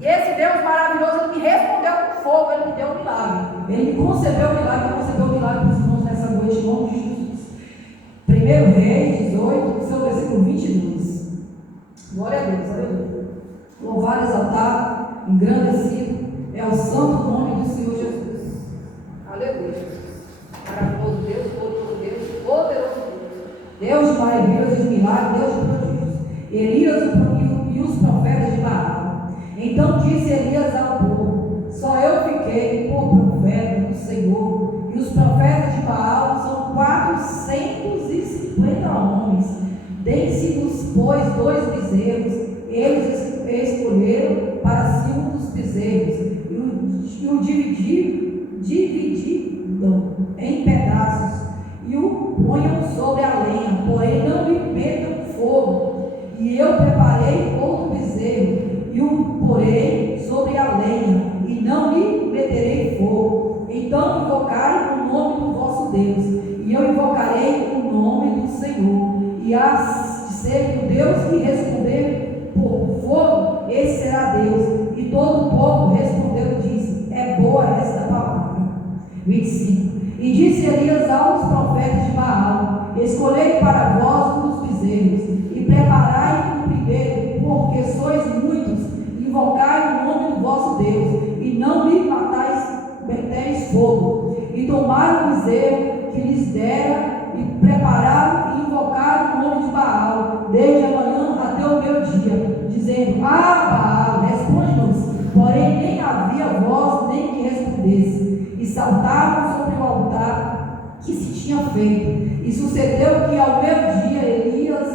E esse Deus maravilhoso, Ele me respondeu com fogo, Ele me deu um milagre. Ele me concebeu o milagre, Ele concebeu o milagre para os irmãos nessa noite, em nome de Jesus. 1 Reis 18, seu versículo 22. Glória a Deus, aleluia. Louvado, exaltado, engrandecido é o santo nome do Senhor Jesus. Aleluia, Jesus. Maravilhoso Deus, todo Deus, poderoso Deus. Deus de maravilhas e de milagres, Deus de prodígios. Elias e os profetas de Baal. Então disse Elias ao povo: só eu fiquei por profeta do Senhor, e os profetas de Baal são 450 homens. Deem-se-nos, pois, 2 bezerros. Eles escolheram para si um dos bezerros e o dividiram em pedaços e o ponham sobre a lenha, porém não lhe metam fogo. E eu preparei outro bezerro e o porei sobre a lenha e não lhe meterei fogo. Então invocai o nome do vosso Deus, e eu invocarei o nome do Senhor. E há de ser que o Deus que responder por fogo, esse será Deus. E todo o povo respondeu e disse: é boa esta palavra. 25. E disse Elias aos profetas de Baal: escolhei para vós um dos bezerros, e preparai o primeiro, porque sois muitos. Invocai o nome do vosso Deus, e não lhe meteis fogo. E tomaram o bezerro que lhes dera, e prepararam e invocaram o nome de Baal, desde a manhã até o meio-dia, dizendo: Baal, responde-nos. Porém nem havia voz, nem que respondesse. E saltaram sobre o altar que se tinha feito. E sucedeu que ao meio-dia Elias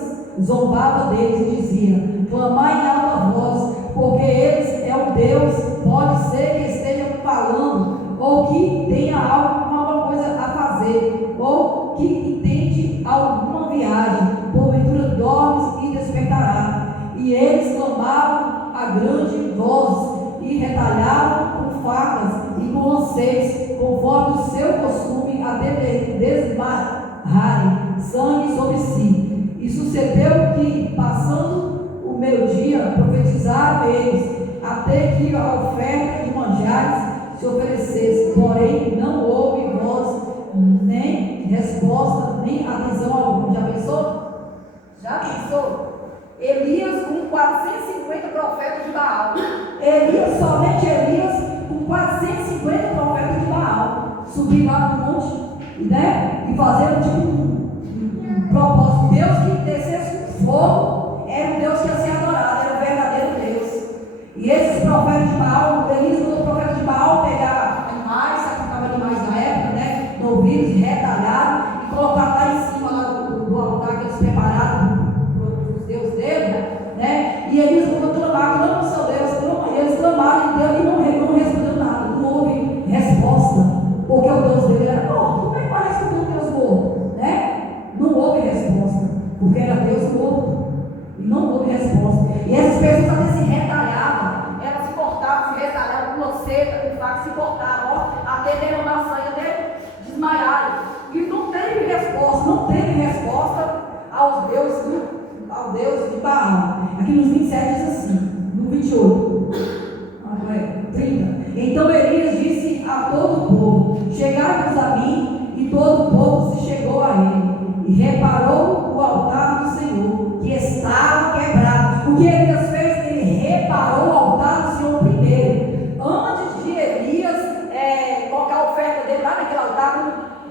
zombava deles e dizia: clamai em alta voz, porque eles é um Deus. Pode ser que esteja falando, ou que tenha alguma coisa a fazer, ou que intente alguma viagem. Porventura dormes e despertará. E eles clamavam a grande voz e retalhavam com facas e com lanceiros, conforme o seu costume, até desbarrarem sangue sobre si. E sucedeu que, passando o meio-dia, profetizaram eles, até que a oferta de manjares se oferecesse. Porém não houve voz, nem resposta, nem atenção alguma. Já pensou? Já pensou? Elias com 450 profetas de Baal. Somente Elias com 450 profetas de Baal. Subir lá no monte, né? E fazer um propósito. Deus que descesse com fogo era um Deus que ia ser adorado, era o verdadeiro Deus. E esses profetas de Baal, Elias mandou o profeta de Baal pegar animais, sacrificava animais na época, né? Novilhos, retalharam e colocar lá em cima lá do altar que eles prepararam para os deuses dele, né? E eles vão clamar, clamam ao seu Deus, eles clamaram em Deus e não respondeu nada, não houve resposta, porque o Deus dele era morto. Como é que vai responder um Deus morto, né? Não houve resposta, porque era Deus morto, e não houve resposta. E essas pessoas até se retalhavam, elas se cortavam, se retalhavam com lanceta, com faca, se cortavam, até derramar sangue, até desmaiarem. E não teve resposta, ao Deus de Baal. Aqui nos 27 diz assim, no 28, 30. Então Elias disse a todo o povo: chegai-vos a mim. E todo o povo se chegou a ele, e reparou o altar do Senhor, que estava quebrado. O que Elias fez? Ele reparou o altar do Senhor primeiro. Antes de Elias colocar a oferta dele lá naquele altar,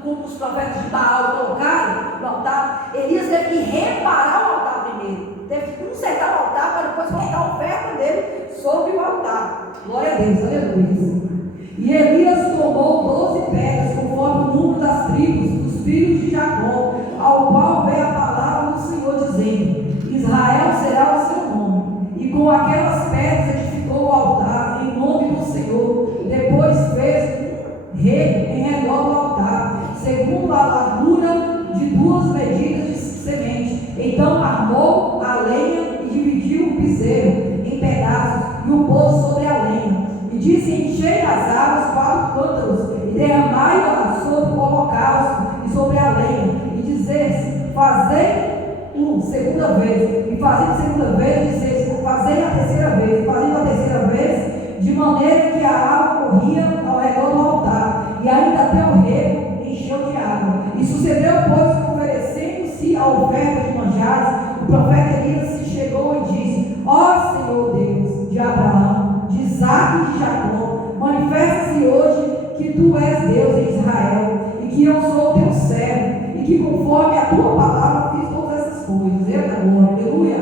como os profetas de Baal colocaram no altar, Elias teve que reparar o altar primeiro. Teve que consertar o altar para depois colocar a oferta dele sobre o altar. Glória a Deus, aleluia. E Elias tomou 12 pedras, conforme o número das tribos dos filhos de Jacó, ao qual veio a palavra do Senhor, dizendo: Israel será o seu nome. E com aquelas pedras edificou o altar em nome do Senhor. Depois fez rede em redor do altar, segundo a largura de 2 medidas de semente. Então armou a lenha e dividiu o bezerro em pedaços e o pôs sobre a lenha. E disse: enchei as águas 4 cântaros e derramai-a sobre o holocausto e sobre a lenha. E dizesse: fazei segunda vez. E fazendo a segunda vez, dizesse: fazei a terceira vez. Fazendo a terceira vez, conforme a tua palavra fiz todas essas coisas. Eita glória, aleluia.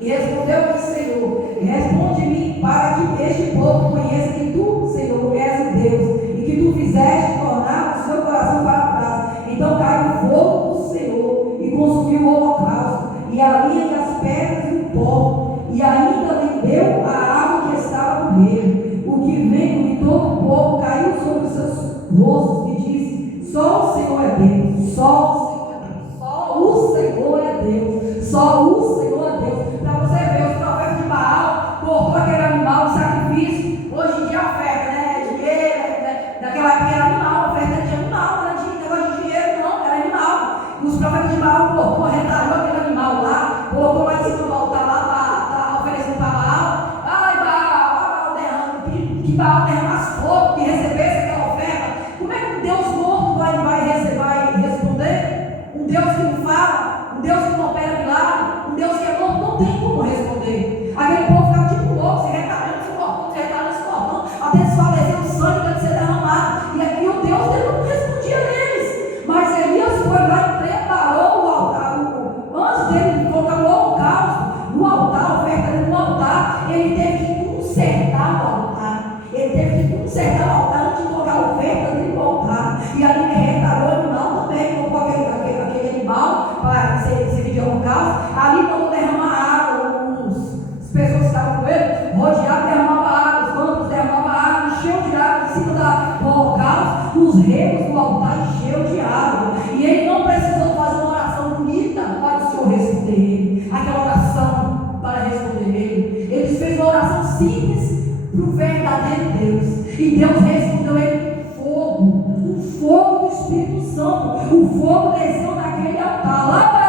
E respondeu-me o Senhor: responde-me para que este povo conheça que tu, Senhor, és o Deus, e que tu fizeste tornar o seu coração para trás. Então caiu o fogo do Senhor e consumiu o holocausto, e a linha e as pedras e o pó, e ainda lambeu a água que estava no meio. O que vendo e todo o povo caiu sobre os seus rostos e disse: só o Senhor é Deus, só o Senhor é Deus, só o Senhor é Deus. Para você ver, os profetas de Baal cortou aquele animal de sacrifício. Hoje em dia a oferta, né? Dinheiro, né? Naquela época era animal, oferta de animal, não era de negócio de dinheiro, não, era animal. E os profetas de Baal cortou, retalhou aquele animal lá, colocou lá em cima do altar lá para oferecer para Baal. Ai, Baal derrama, que Baal derramasse fogo, que recebesse aquela oferta. Como é que um Deus morto vai responder? Um Deus que não fala, um Deus que não opera milagre, um Deus que é morto, não tem como responder. Aquele povo ficava tipo louco, se retalhando, se cortando, até desfalecer o sangue para ser derramado. E aqui o Deus dele não respondia a eles. Mas Elias foi lá e preparou o altar. Antes dele colocar o holocausto no altar, a oferta dele no altar, ele teve que consertar o altar. Ele teve que consertar o altar antes de colocar a oferta dele no altar. E ali ele retalhou o animal também, colocou aquele animal para servir de holocausto. Ali quando derramar água, as pessoas que estavam com ele, rodeavam, derramavam água, os bancos derramavam água, encheu de água em cima do holocausto, os reinos do altar encheu de água. E ele não precisou fazer uma oração bonita para o Senhor responder ele, aquela oração para responder ele. Ele fez uma oração simples para o verdadeiro Deus. E Deus respondeu ele com fogo, o fogo do Espírito Santo, o fogo desceu naquele altar, lá para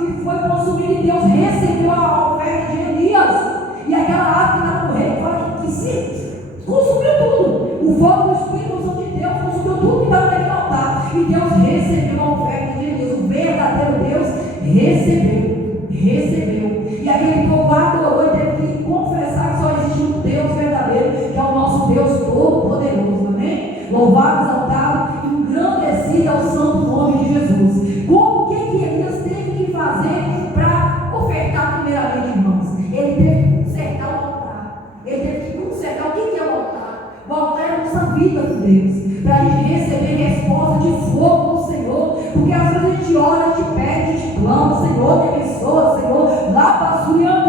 e foi consumido, e Deus recebeu a oferta de Elias. E aquela água que estava no rei, que se consumiu tudo. O fogo do Espírito Santo de Deus consumiu tudo que estava naquele altar. E Deus recebeu a oferta de Elias. O verdadeiro Deus recebeu. E aquele povo adorou e teve que confessar que só existe um Deus verdadeiro, que é o nosso Deus Todo-Poderoso. Amém? Louvado, exaltado e engrandecido ao santo nome de Jesus. Como que Elias teve que fazer para ofertar primeiramente, irmãos? Ele teve que consertar o altar. Ele teve que consertar o que é o altar? O altar é a nossa vida com Deus, para a gente receber resposta de fogo do Senhor. Porque às vezes a gente ora, a gente pede, a gente clama: Senhor, me abençoa, Senhor, lá para Senhor,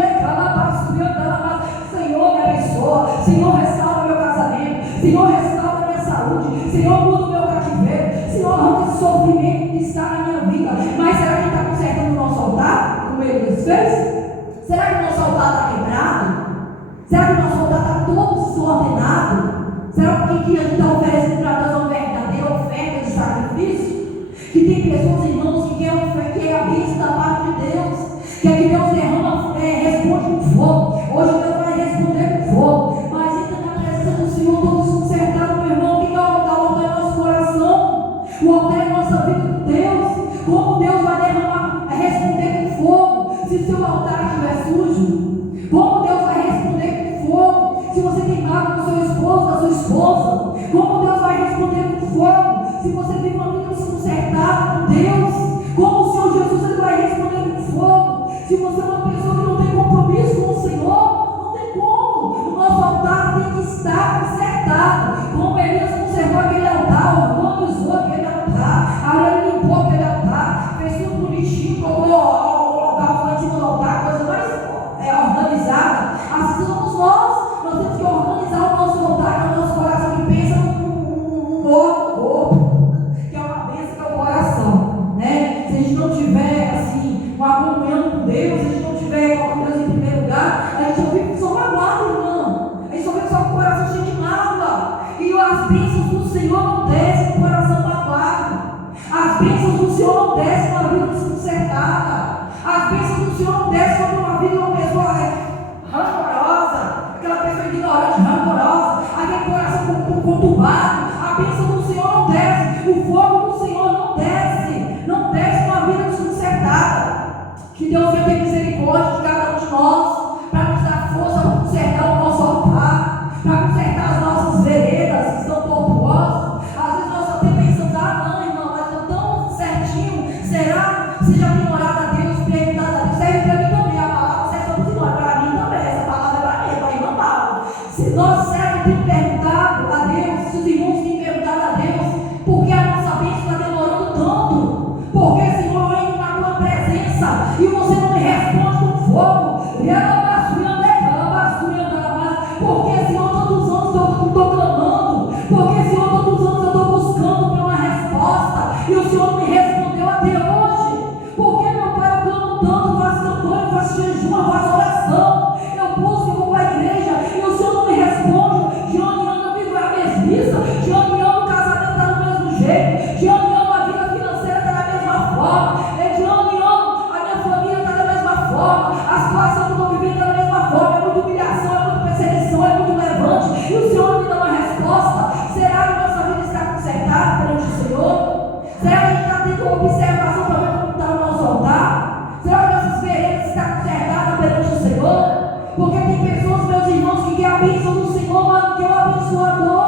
me abençoa, Senhor, restaura meu casamento, Senhor, restaura minha saúde, Senhor, muda o meu cativeiro, Senhor, arranca esse sofrimento que está na minha vida. Mas será que está consertando o nosso altar, como Elias fez? Será que o nosso altar está quebrado? Será que o nosso altar está todo desordenado? Será que a gente está oferecendo para Deus uma verdadeira oferta de sacrifício? Que tem pessoas, irmãos, que querem a bênção da parte de Deus, quer que Deus responde com fogo. Hoje Deus vai responder com fogo, mas entra na presença do Senhor todo consertado, meu irmão. O que é o altar? O altar é nosso coração, o altar é a nossa vida com Deus. Como Deus vai responder com fogo se o seu altar estiver sujo? Como Deus vai responder com fogo se você tem mágoa com seu esposo, da sua esposa? Como Deus vai responder com fogo se você tem uma vida desconcertada com Deus? Como o Senhor Jesus ele vai responder com fogo se você é uma pessoa que não tem compromisso com o Senhor? Não tem como. O nosso altar tem que estar consertado. Como Elias consertou aquele altar, organizou aquele altar, ele limpou aquele altar, fez tudo bonitinho, colocou o local lá em cima do altar, coisa mais organizada. Assim somos nós temos que organizar o nosso altar, que é o nosso coração, que pensa no corpo, que é uma bênção, que é o coração, né? Se a gente não tiver assim uma comunhão com Deus, se a gente não tiver com Deus em primeiro lugar, a gente só vive só magoado, irmão. A gente só vive só com o coração cheio de mágoa. E as bênçãos do Senhor não descem com o coração magoado. As bênçãos do Senhor não descem com a vida desconcertada. As bênçãos do Senhor não descem sobre uma vida de uma pessoa rancorosa, aquela pessoa ignorante, rancorosa, aquele coração conturbado. A bênção do Senhor não desce, o fogo do Senhor não desce com a vida desconcertada. Que Deus venha ter misericórdia de cada um de nós, para nos dar força para consertar o nosso altar, para consertar as nossas veredas que estão tortuosas. Às vezes nós só até pensamos: não, irmão, mas eu tão certo Se nós servos temos perguntado a Deus, se os irmãos têm perguntado a Deus, por que a nossa bênção está demorando tanto? Porque, Senhor, eu entro na tua presença e você não me responde com fogo. Porque, Senhor, todos os anos eu estou clamando. Porque, Senhor, todos os anos eu estou buscando por uma resposta e o Senhor não me respondeu até hoje. Porque, meu Pai, eu clamo tanto, faço campanha, faço jejum, faço oração, eu busco e vou para a igreja e o Senhor não me responde. De onde anda a vida é a mesmiça, de onde anda o casamento está do mesmo jeito, de onde anda a vida financeira está da mesma forma, de onde anda a minha família está da mesma forma, a situação que eu estou vivendo está da mesma forma, é muita humilhação, é muita perseguição, é muito levante, e o Senhor não me dá uma resposta. Será que nossa vida está consertada perante o Senhor? Será que a gente está tendo observação para ver como está o nosso altar? Será que nossas veredas estão consertadas perante o Senhor? Porque tem pessoas, meus irmãos, que querem a bênção do Senhor, mas não querem o abençoador.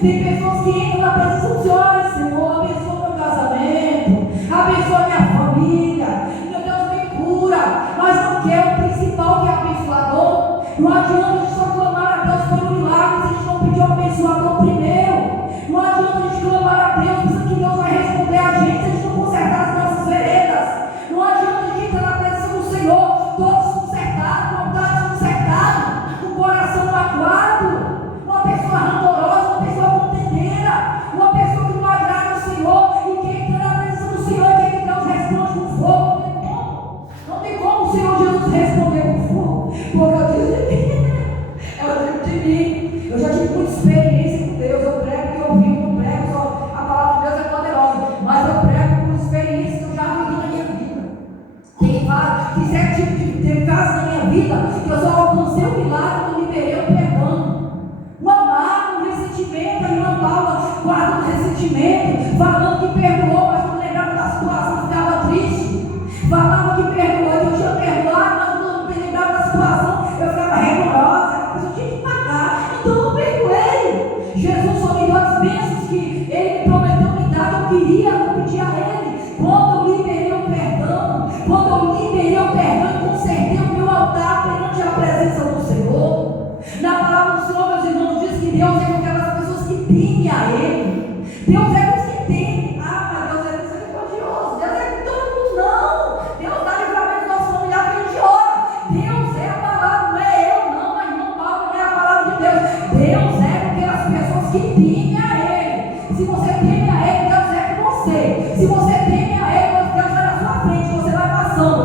Tem pessoas que entram na presença do Senhor, ai Senhor, abençoa meu casamento, abençoa minha família, meu Deus me cura, mas não quer o principal que é abençoador. Não adianta a gente só clamar a Deus pelo milagre se a gente não pedir o abençoador primeiro. Não adianta a gente clamar a Deus pensando que Deus vai responder a gente se a gente não consertar as nossas veredas. Não adianta a gente entrar na presença do Senhor todos consertados, vontade consertada, com o coração magoado, uma pessoa rancorosa, uma pessoa contendeira, uma pessoa que não agrada o Senhor e quer entrar na presença do Senhor e quer que Deus responda com fogo. Não tem como o Senhor Jesus responder com fogo, porque eu digo de mim, eu já tive muita experiência com Deus, eu prego que eu vivo, não prego só, a palavra de Deus é poderosa, mas eu prego por experiência que eu já vivi na minha vida. Tem certo tipo de casos na minha vida que eu só alcancei o milagre quando liberei o perdão. Uma mágoa, um ressentimento, a irmã Paula guardando ressentimento, falando que perdoou, mas quando lembrava da situação ficava triste. Falava que perdoou, que eu tinha perdoado, mas quando eu lembrava da situação eu ficava remorosa, a pessoa tinha que pagar, então eu perdoei. Jesus só me deu as bênçãos que Ele me prometeu me dar, eu queria, eu pedi a Ele. Quando eu liberei o perdão, e consertei o meu altar perante a presença do Senhor. Na palavra do Senhor, meus irmãos, diz que Deus é com aquelas pessoas que temem a Ele. Deus é com os que temem. Ah, mas Deus é misericordioso. Deus é com todo mundo, não. Deus dá livramento ao nosso familiar que a gente ora. Deus é a palavra, não é eu, não. A irmã Paulo não é a palavra de Deus. Deus é com aquelas pessoas que temem a Ele. Se você teme a Ele, Deus é com você. Se você teme a Ele, Deus vai na sua frente, você vai passando.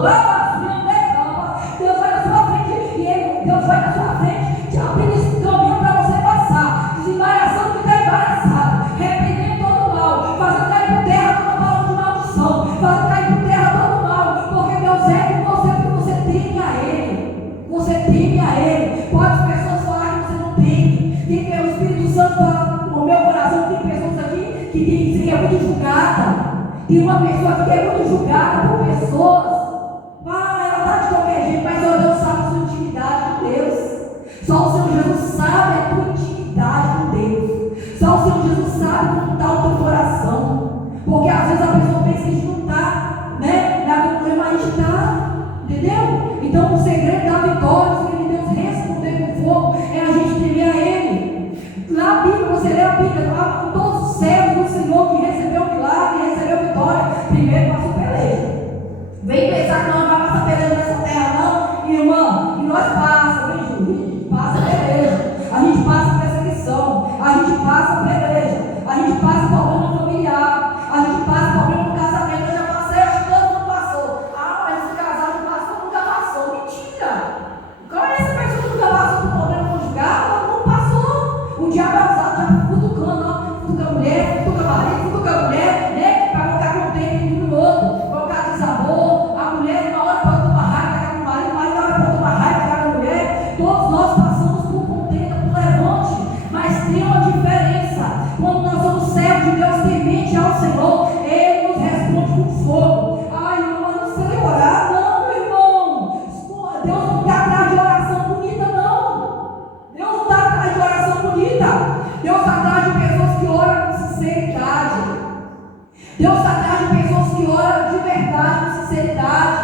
Deus vai na sua frente, te abrindo esse caminho para você passar, desembaraçando o que está embaraçado, repreendendo todo o mal, fazendo cair por terra toda palavra de maldição, fazendo cair por terra todo o mal, porque Deus é com você, porque você teme a Ele. Você teme a Ele. Pode as pessoas falar que você não teme. Tem o Espírito Santo fala no meu coração, tem pessoas aqui que dizem que é muito julgada. Tem uma pessoa aqui que é muito julgada por pessoas. Ela está de qualquer jeito, mas Deus sabe a sua intimidade com Deus. Só o Senhor Jesus sabe a tua intimidade com Deus. Só o Senhor Jesus sabe como está o teu coração. Porque às vezes a pessoa pensa que a gente não está, né, na comunhão, mas a gente está, entendeu? Então o segredo da vitória, o segredo de Deus responder com fogo, é a gente temer a Ele. Na Bíblia, você lê a Bíblia, fala com todos os servos do Senhor que recebeu o milagre, recebeu a vitória, primeiro passou peleja. Vem pensar que não vai passar peleja nessa terra, não, irmã. E nós passamos, vem, Ju, a gente passa peleja, a gente passa perseguição, a gente passa peleja, a gente passa problema familiar, a gente passa problema no casamento. Eu já passei, acho que todo mundo passou. Ah, mas esse casal não passou, nunca passou. Mentira! Qual é essa pessoa que nunca passou por problema conjugal? Todo mundo passou. O diabo é usado, já futucando, ó. Futuca a mulher, futuca a marido, futuca a mulher, né? Para colocar contento um no outro, colocar desamor. A mulher, na hora pode tomar raiva, cagar no marido, mas na hora pode tomar raiva, cagar na mulher. Todos nós passamos por contenda, por levante, mas tem uma diferença. Quando nós somos servos de Deus, temente ao Senhor, Ele nos responde com fogo. Ai, irmão, eu não sei orar, não, meu irmão. Deus não está atrás de oração bonita, não. Deus não está atrás de oração bonita. Deus está atrás de pessoas que oram com sinceridade. Deus está atrás de pessoas que oram de verdade, com sinceridade,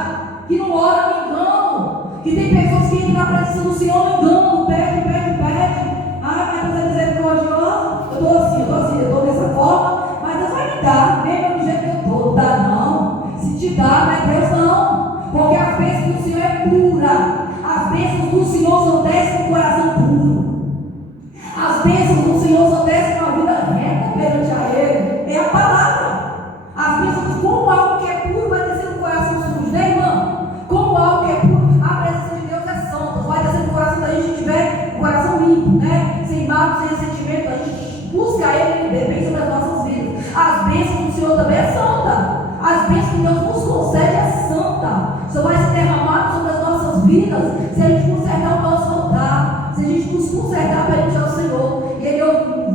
que não oram no engano, que tem pessoas que entram na presença do Senhor no engano, pede. coração puro. As bênçãos do Senhor só descem uma vida reta perante a Ele. É a palavra. As bênçãos, como algo que é puro vai descer no coração sujo, né, irmão? Como algo que é puro, a presença de Deus é santa. Vai descer no coração da gente tiver o coração limpo, né? Sem mágoa, sem ressentimento. A gente busca Ele e bem sobre as nossas vidas. As bênçãos do Senhor também é santa. As bênçãos que Deus nos concede é santa. Só vai ser derramado sobre as nossas vidas se a gente consertar o nosso altar, se a gente nos consertar perante ao Senhor. E Ele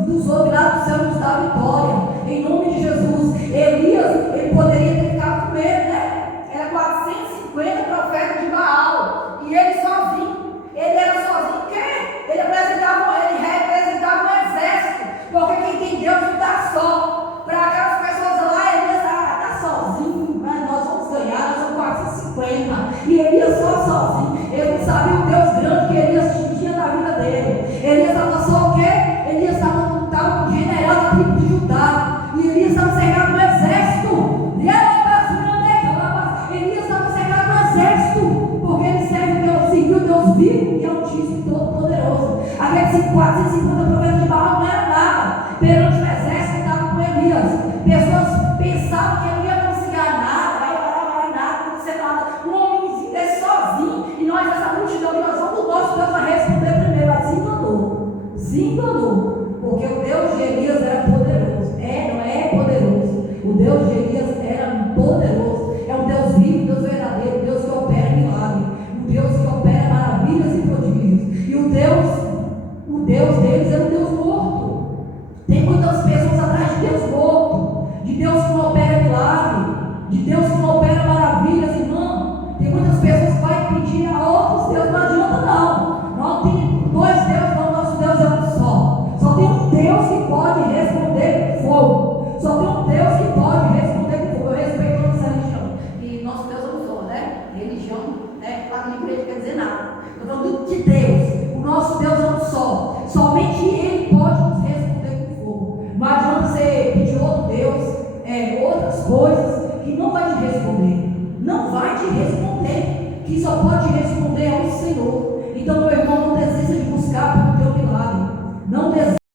nos ouve lá do céu e nos dá a vitória. Em nome de Jesus. Elias, ele poderia ter ficado com medo, né? Era 450 profetas de Baal. E ele sozinho. Ele era sozinho. Quem? Ele representava um exército. Porque quem tem Deus não está só. Para aquelas pessoas lá, Elias está sozinho. Mas nós vamos ganhar, nós somos 450. E Elias sozinho. Ele não sabia o Deus grande que Elias tinha na vida dele. Elias estava só o quê? Elias estava com o general da tribo de Judá. E Elias estava cercado no exército. Elias estava cercado no exército. Porque ele serviu o Deus vivo e altíssimo e todo-poderoso. Aqueles 450 profetas de Baal não era nada. Perante o exército que estava com Elias. Pessoas pensavam que ele não ia conseguir nada. Vai orar, nada, não consegue nada. Um homenzinho desse sozinho. E nós, essa multidão, que nós vamos, o nosso Deus vai responder primeiro. Mas se enganou. Porque o Deus de Elias era poderoso. Não é poderoso. O Deus de Elias era poderoso. É um Deus vivo, um Deus verdadeiro, um Deus que opera milagre, um Deus que opera maravilhas e prodígios. E o Deus deles é um Deus morto. Tem muitas pessoas atrás de Deus morto, de Deus que não opera milagre, de Deus que não opera maravilhas, irmão. Tem muitas pessoas que vão pedir a outros deuses, não adianta não. Não tem dois deuses, não, nosso Deus é um só. Só tem um Deus que pode responder com fogo. Só tem um Deus que pode responder com fogo. Eu respeito toda essa religião. E nosso Deus é um só, né? Religião, para mim, igreja quer dizer nada. Estou falando de Deus. O nosso Deus é um só. Somente Ele pode nos responder com fogo. Não adianta você pedir outro Deus, outras coisas, que não vai